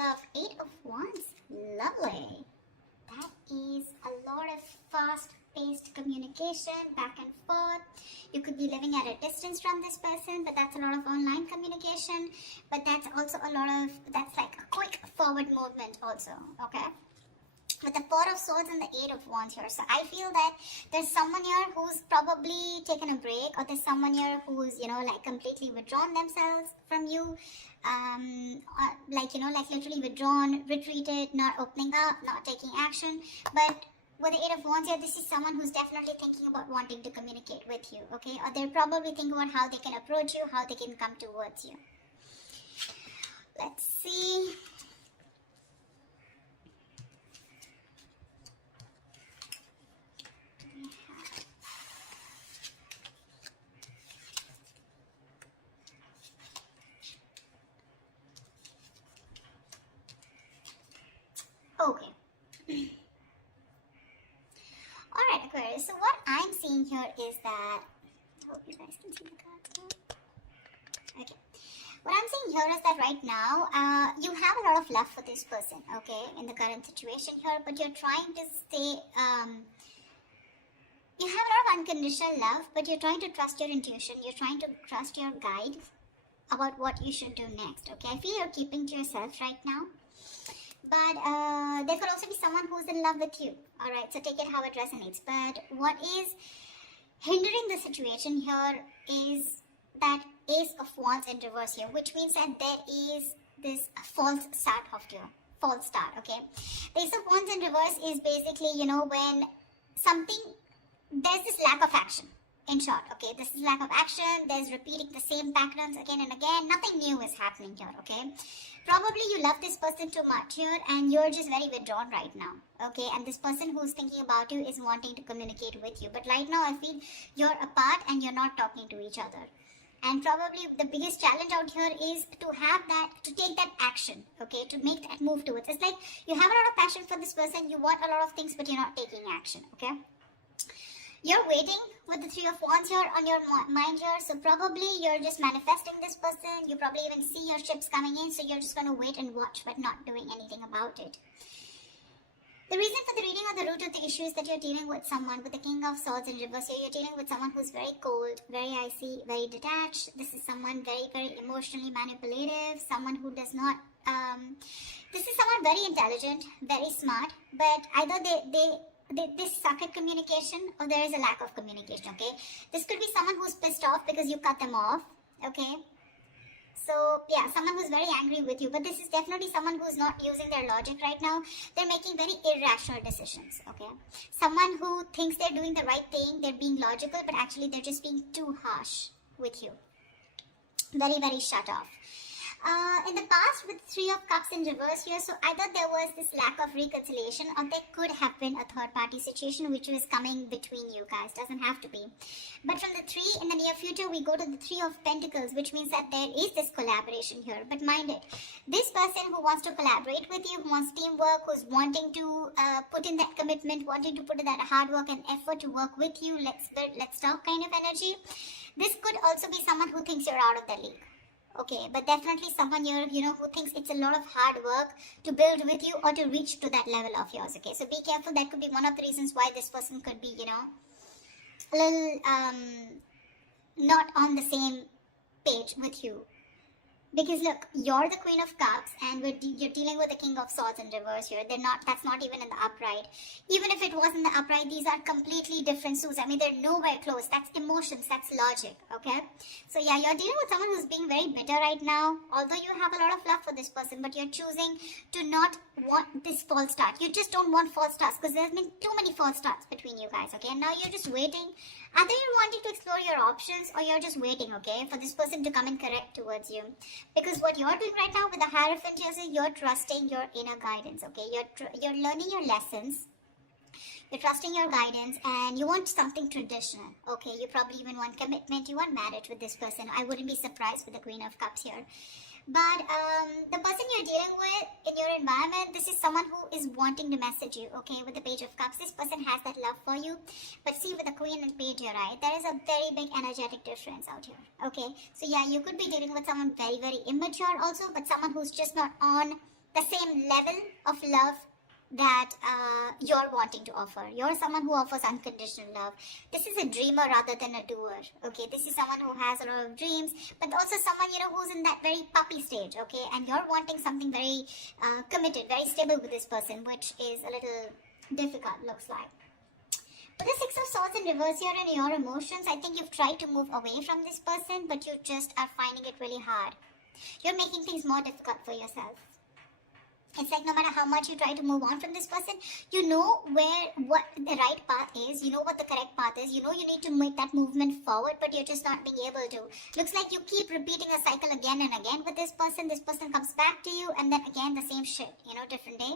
love. 8 of Wands. Lovely. That is a lot of fast-paced communication, back and forth. You could be living at a distance from this person, but that's a lot of online communication. But that's also a lot of, that's like a quick forward movement also, okay? With the Four of Swords and the 8 of Wands here. So I feel that there's someone here who's probably taken a break, or there's someone here who's, like completely withdrawn themselves from you. Like literally withdrawn, retreated, not opening up, not taking action. But with the 8 of Wands here, this is someone who's definitely thinking about wanting to communicate with you, okay? Or they're probably thinking about how they can approach you, how they can come towards you. Let's see. Okay. Alright, Aquarius. So what I'm seeing here is that, I hope you guys can see the cards now. Okay. What I'm seeing here is that right now, you have a lot of love for this person, okay, in the current situation here, but you're trying to stay, you have a lot of unconditional love, but you're trying to trust your intuition, you're trying to trust your guide about what you should do next, okay? I feel you're keeping to yourself right now. But there could also be someone who's in love with you. Alright, so take it how it resonates. But what is hindering the situation here is that Ace of Wands in reverse here, which means that there is this false start of you. False start, okay? The Ace of Wands in reverse is basically, when something, there's this lack of action. In short, okay, this is lack of action, there's repeating the same patterns again and again, nothing new is happening here, okay? Probably you love this person too much here and you're just very withdrawn right now, okay? And this person who's thinking about you is wanting to communicate with you. But right now I feel you're apart and you're not talking to each other. And probably the biggest challenge out here is to have that, to take that action, okay? To make that move towards. It's like you have a lot of passion for this person, you want a lot of things, but you're not taking action, okay? You're waiting with the 3 of Wands here on your mind here, so probably you're just manifesting this person. You probably even see your ships coming in, so you're just going to wait and watch but not doing anything about it. The reason for the reading or the root of the issue is that you're dealing with someone with the King of Swords in reverse here. You're dealing with someone who's very cold, very icy, very detached. This is someone very, very emotionally manipulative, someone who does not... this is someone very intelligent, very smart, but either they suck at communication or there is a lack of communication, okay? This could be someone who's pissed off because you cut them off, okay? So, yeah, someone who's very angry with you, but this is definitely someone who's not using their logic right now. They're making very irrational decisions, okay? Someone who thinks they're doing the right thing, they're being logical, but actually they're just being too harsh with you. Very, very shut off. In the past with 3 of Cups in reverse here, so either there was this lack of reconciliation or there could have been a third party situation which was coming between you guys. Doesn't have to be. But from the 3 in the near future, we go to the 3 of Pentacles, which means that there is this collaboration here. But mind it, this person who wants to collaborate with you, who wants teamwork, who's wanting to put in that commitment, wanting to put in that hard work and effort to work with you, let's build, let's talk kind of energy. This could also be someone who thinks you're out of their league. Okay, but definitely someone here, who thinks it's a lot of hard work to build with you or to reach to that level of yours, okay? So be careful. That could be one of the reasons why this person could be, a little not on the same page with you. Because look, you're the Queen of Cups and you're dealing with the King of Swords in reverse here. That's not even in the upright. Even if it was in the upright, these are completely different suits. I mean, they're nowhere close. That's emotions, that's logic, okay? So yeah, you're dealing with someone who's being very bitter right now. Although you have a lot of love for this person, but you're choosing to not want this false start. You just don't want false starts because there's been too many false starts between you guys, okay? And now you're just waiting. Either you're wanting to explore your options or you're just waiting, okay, for this person to come and correct towards you. Because what you're doing right now with the Hierophant is you're trusting your inner guidance, okay? You're learning your lessons. You're trusting your guidance and you want something traditional, okay? You probably even want commitment. You want marriage with this person. I wouldn't be surprised with the Queen of Cups here. But the person you're dealing with in your environment, this is someone who is wanting to message you, okay? With the Page of Cups, this person has that love for you. But see, with the Queen and Page here, right? There is a very big energetic difference out here, okay? So yeah, you could be dealing with someone very, very immature also, but someone who's just not on the the same level of love that you're wanting to offer. You're someone who offers unconditional love. This is a dreamer rather than a doer. Okay, this is someone who has a lot of dreams, but also someone, who's in that very puppy stage. Okay, and you're wanting something very committed, very stable with this person, which is a little difficult, looks like. But the Six of Swords in reverse here in your emotions, I think you've tried to move away from this person, but you just are finding it really hard. You're making things more difficult for yourself. It's like no matter how much you try to move on from this person, you know what the right path is, you know what the correct path is, you know you need to make that movement forward, but you're just not being able to. Looks like you keep repeating a cycle again and again with this person comes back to you, and then again the same shit, different day.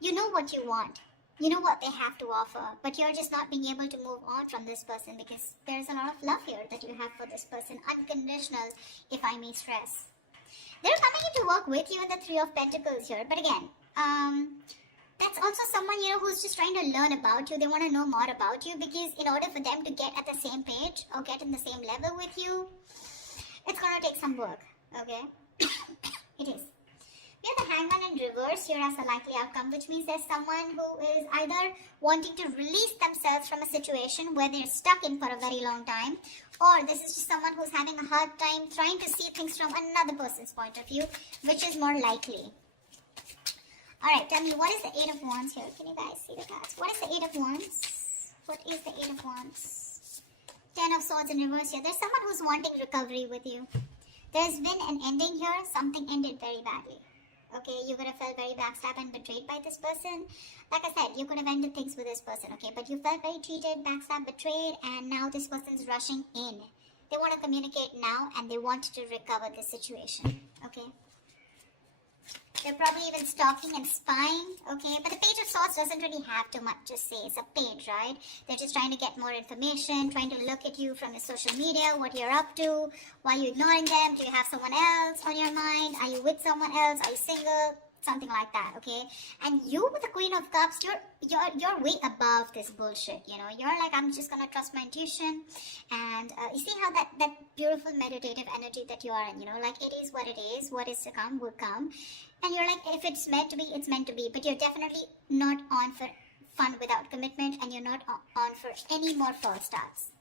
You know what you want, you know what they have to offer, but you're just not being able to move on from this person because there's a lot of love here that you have for this person, unconditional, if I may stress. They're coming in to work with you in the Three of Pentacles here. But again, that's also someone, who's just trying to learn about you. They want to know more about you because in order for them to get at the same page or get in the same level with you, it's going to take some work. Okay? It is. We have the Hangman in reverse here as a likely outcome, which means there's someone who is either wanting to release themselves from a situation where they're stuck in for a very long time, or this is just someone who's having a hard time trying to see things from another person's point of view, which is more likely. Alright, tell me, what is the Eight of Wands here? Can you guys see the cards? What is the Eight of Wands? What is the Eight of Wands? Ten of Swords in reverse here. There's someone who's wanting recovery with you. There's been an ending here. Something ended very badly. Okay, you could have felt very backstabbed and betrayed by this person. Like I said, you could have ended things with this person, okay? But you felt very cheated, backstabbed, betrayed, and now this person's rushing in. They want to communicate now, and they want to recover the situation, okay? They're probably even stalking and spying, okay? But the Page of Swords doesn't really have too much to say. It's a page, right? They're just trying to get more information, trying to look at you from your social media, what you're up to, why are you ignoring them, do you have someone else on your mind, are you with someone else, are you single, something like that, okay? And you with the Queen of Cups, you're way above this bullshit, You're like, I'm just gonna trust my intuition, and you see how that beautiful meditative energy that you are in, like it is, what is to come will come. And you're like, if it's meant to be, it's meant to be. But you're definitely not on for fun without commitment, and you're not on for any more false starts.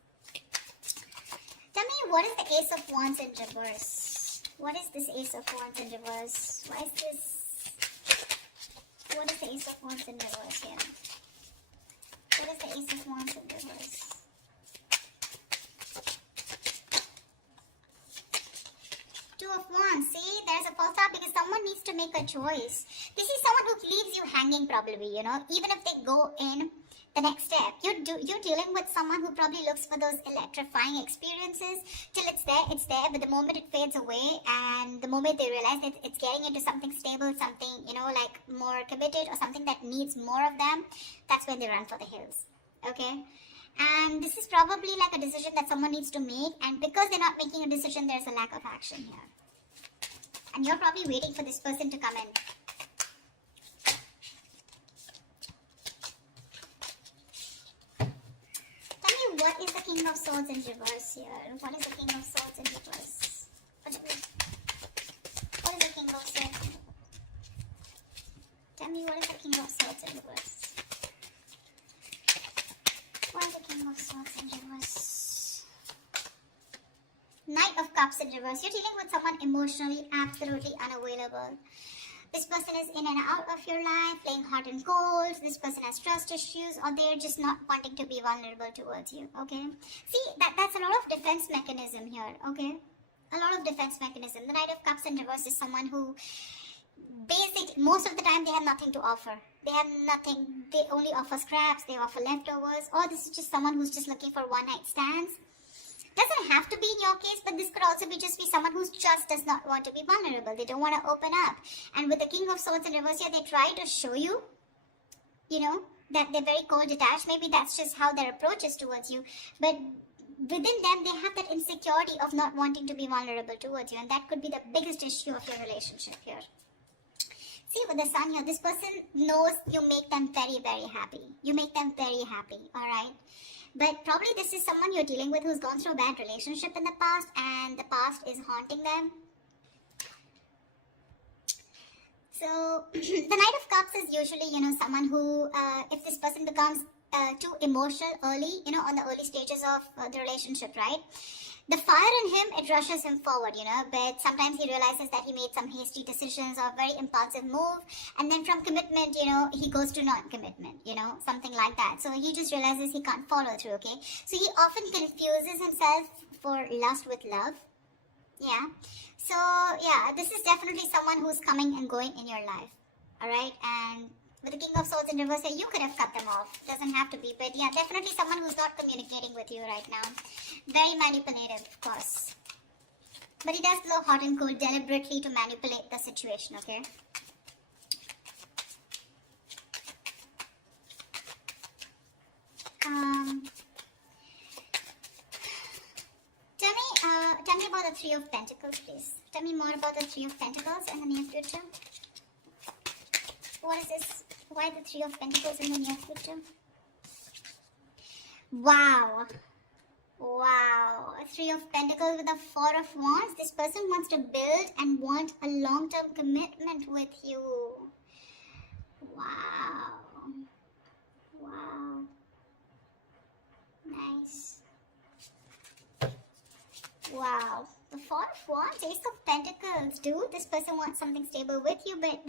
Tell me, what is the Ace of Wands in reverse? What is this Ace of Wands in reverse? Why is this? What is the Ace of Wands in reverse here? What is the Ace of Wands in reverse? Two of Wands. See, there's a false start because someone needs to make a choice. This is someone who leaves you hanging probably, even if they go in the next step. You're dealing with someone who probably looks for those electrifying experiences. Till it's there, but the moment it fades away and the moment they realize that it's getting into something stable, something, like more committed or something that needs more of them, that's when they run for the hills, okay? And this is probably like a decision that someone needs to make, and because they're not making a decision, there's a lack of action here. And you're probably waiting for this person to come in. Tell me, what is the King of Swords in reverse here? What is the King of Swords in reverse? What is the King of Swords? Tell me, what is the King of Swords in reverse? What is the King of Swords in reverse? Knight of Cups in reverse. You're dealing with someone emotionally absolutely unavailable. This person is in and out of your life, playing hot and cold. This person has trust issues, or they're just not wanting to be vulnerable towards you, okay? See, that's a lot of defense mechanism here, okay? A lot of defense mechanism. The Knight of Cups in reverse is someone who most of the time they have nothing to offer. They have nothing. They only offer scraps. They offer leftovers. Or this is just someone who's just looking for one-night stands. Doesn't have to be in your case, but this could also be someone who just does not want to be vulnerable. They don't want to open up. And with the King of Swords in reverse here, they try to show you, that they're very cold, detached. Maybe that's just how their approach is towards you. But within them, they have that insecurity of not wanting to be vulnerable towards you. And that could be the biggest issue of your relationship here. See, with the Sun here, this person knows you make them very, very happy. You make them very happy, alright? But probably this is someone you're dealing with who's gone through a bad relationship in the past, and the past is haunting them. So the Knight of Cups is usually, someone who, if this person becomes too emotional early, on the early stages of the relationship, right? The fire in him, it rushes him forward, but sometimes he realizes that he made some hasty decisions or very impulsive move, and then from commitment, he goes to non-commitment, something like that. So he just realizes he can't follow through, okay? So he often confuses himself for lust with love. Yeah. So, yeah, this is definitely someone who's coming and going in your life, all right? And with the King of Swords in reverse, you could have cut them off. Doesn't have to be, but yeah, definitely someone who's not communicating with you right now. Very manipulative, of course. But he does blow hot and cold deliberately to manipulate the situation, okay? Tell me about the Three of Pentacles, please. Tell me more about the Three of Pentacles in the near future. What is this? Why the Three of Pentacles in the near future? Wow. Wow. A Three of Pentacles with a Four of Wands. This person wants to build and want a long-term commitment with you. Wow. Wow. Nice. Wow. The Four of Wands, Ace of Pentacles, dude. This person wants something stable with you, but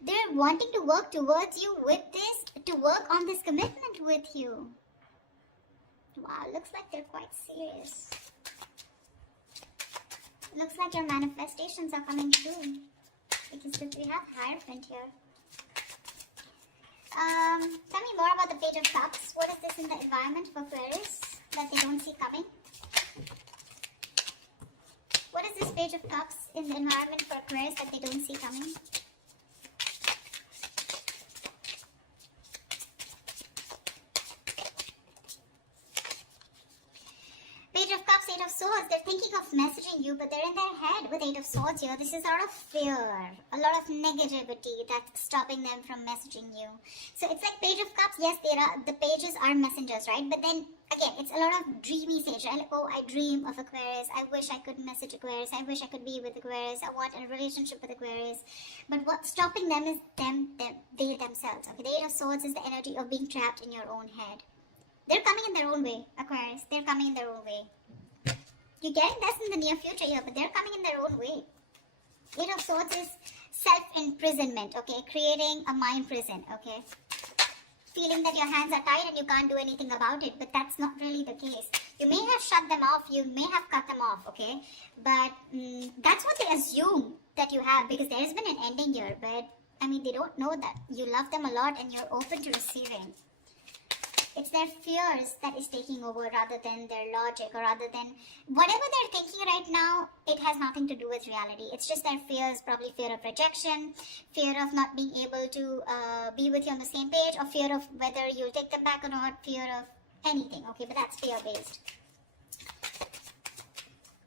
they're wanting to work towards you with this, to work on this commitment with you. Wow, looks like they're quite serious. Looks like your manifestations are coming true. Because we have Hierophant here. Tell me more about the Page of Cups. What is this in the environment for Aquarius that they don't see coming? What is this Page of Cups in the environment for Aquarius that they don't see coming? Page of Cups, Eight of Swords. They're thinking of messaging you, but they're in their head with Eight of Swords here. This is a lot of fear, a lot of negativity that's stopping them from messaging you. So it's like Page of Cups. Yes, the pages are messengers, right? But then again, it's a lot of dreamy stage, right? Like, oh, I dream of Aquarius. I wish I could message Aquarius. I wish I could be with Aquarius. I want a relationship with Aquarius. But what's stopping them is they themselves. Okay, the Eight of Swords is the energy of being trapped in your own head. They're coming in their own way, Aquarius. They're coming in their own way. You're getting this in the near future here, but they're coming in their own way. Eight of Swords is self-imprisonment, okay? Creating a mind prison, okay? Feeling that your hands are tied and you can't do anything about it, but that's not really the case. You may have shut them off, you may have cut them off, okay? But that's what they assume that you have, because there has been an ending here, but I mean, they don't know that you love them a lot and you're open to receiving. It's their fears that is taking over rather than their logic, or rather than whatever they're thinking right now. It has nothing to do with reality. It's just their fears, probably fear of rejection, fear of not being able to be with you on the same page, or fear of whether you'll take them back or not, fear of anything, okay? But that's fear-based.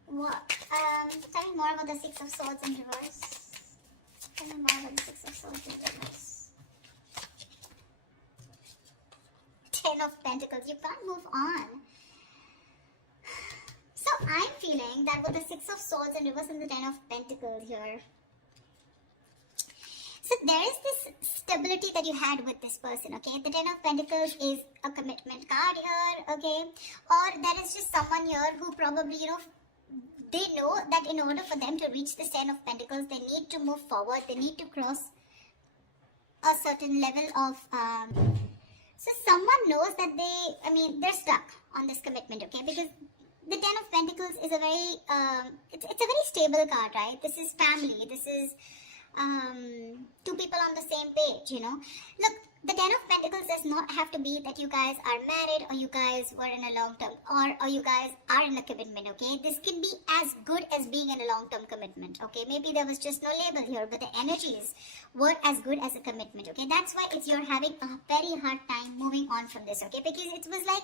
What? Tell me more about the Six of Swords in reverse. Tell me more about the Six of Swords in reverse. Ten of Pentacles. You can't move on. So I'm feeling that with the Six of Swords in reverse and the Ten of Pentacles here, so there is this stability that you had with this person, okay? The Ten of Pentacles is a commitment card here, okay? Or there is just someone here who probably, they know that in order for them to reach this Ten of Pentacles, they need to move forward. They need to cross a certain level of... So someone knows that they're stuck on this commitment, okay? Because the Ten of Pentacles is a very, it's a very stable card, right? This is family. This is two people on the same page, Look, the Ten of Pentacles does not have to be that you guys are married, or you guys were in a long-term, or you guys are in a commitment, okay? This can be as good as being in a long-term commitment, okay? Maybe there was just no label here, but the energies were as good as a commitment, okay? That's why you're having a very hard time moving on from this, okay? Because it was like,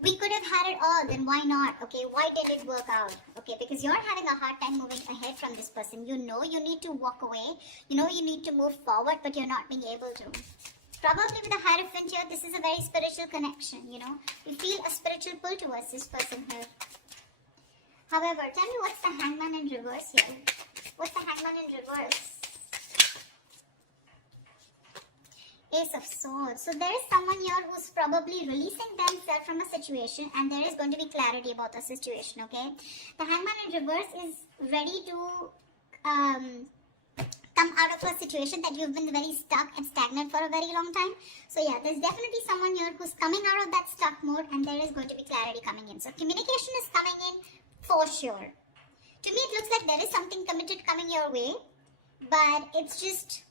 we could have had it all, then why not, okay? Why did it work out, okay? Because you're having a hard time moving ahead from this person. You know you need to walk away. You know you need to move forward, but you're not being able to. Probably with the Hierophant here, this is a very spiritual connection, You feel a spiritual pull towards this person here. However, tell me what's the Hangman in reverse here? What's the Hangman in reverse? Ace of Swords. So there is someone here who's probably releasing themselves from a situation, and there is going to be clarity about the situation, okay? The Hangman in reverse is ready to come out of a situation that you've been very stuck and stagnant for a very long time. So yeah, there's definitely someone here who's coming out of that stuck mode, and there is going to be clarity coming in. So communication is coming in for sure. To me, it looks like there is something committed coming your way, but it's just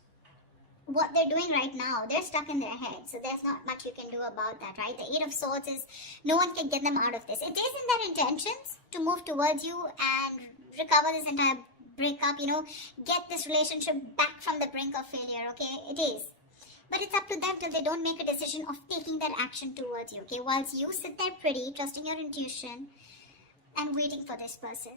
what they're doing right now. They're stuck in their head, so there's not much you can do about that, right? The Eight of Swords is no one can get them out of this. It is in their intentions to move towards you and recover this entire breakup, get this relationship back from the brink of failure, okay? It is. But it's up to them till they don't make a decision of taking that action towards you, okay? Whilst you sit there pretty, trusting your intuition and waiting for this person.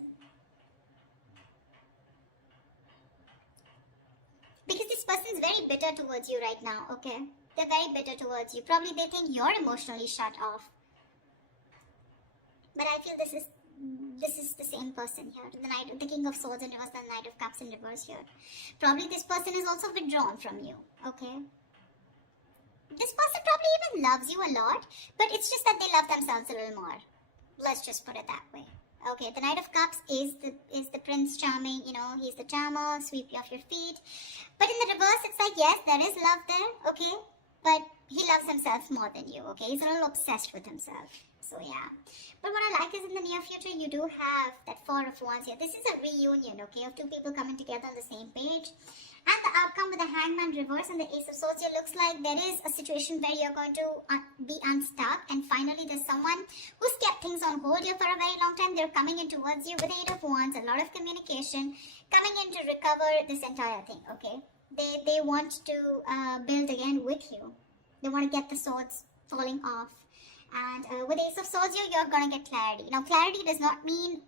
Because this person is very bitter towards you right now, okay? They're very bitter towards you. Probably they think you're emotionally shut off. But I feel this is the same person here. The King of Swords in reverse, the Knight of Cups in reverse here. Probably this person is also withdrawn from you, okay? This person probably even loves you a lot, but it's just that they love themselves a little more. Let's just put it that way. Okay, the Knight of Cups is the Prince Charming, he's the charmer, sweep you off your feet. But in the reverse, it's like, yes, there is love there, okay? But he loves himself more than you, okay? He's a little obsessed with himself. So, yeah. But what I like is in the near future, you do have that Four of Wands here. This is a reunion, okay, of two people coming together on the same page. And the outcome with the Hangman reverse and the Ace of Swords here looks like there is a situation where you're going to be unstuck. And finally, there's someone who's kept things on hold here for a very long time. They're coming in towards you with the Eight of Wands, a lot of communication, coming in to recover this entire thing, okay? They want to build again with you. They want to get the swords falling off. And with Ace of Swords here, you're going to get clarity. Now, clarity does not mean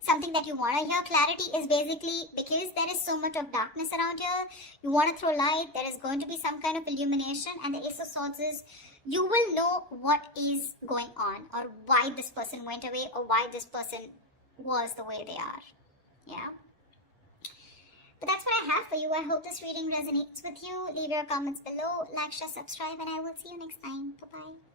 something that you want to hear. Clarity is basically because there is so much of darkness around here, you want to throw light, there is going to be some kind of illumination, and the Ace of Swords is you will know what is going on, or why this person went away, or why this person was the way they are. Yeah. But that's what I have for you. I hope this reading resonates with you. Leave your comments below, like, share, subscribe, and I will see you next time. Bye-bye.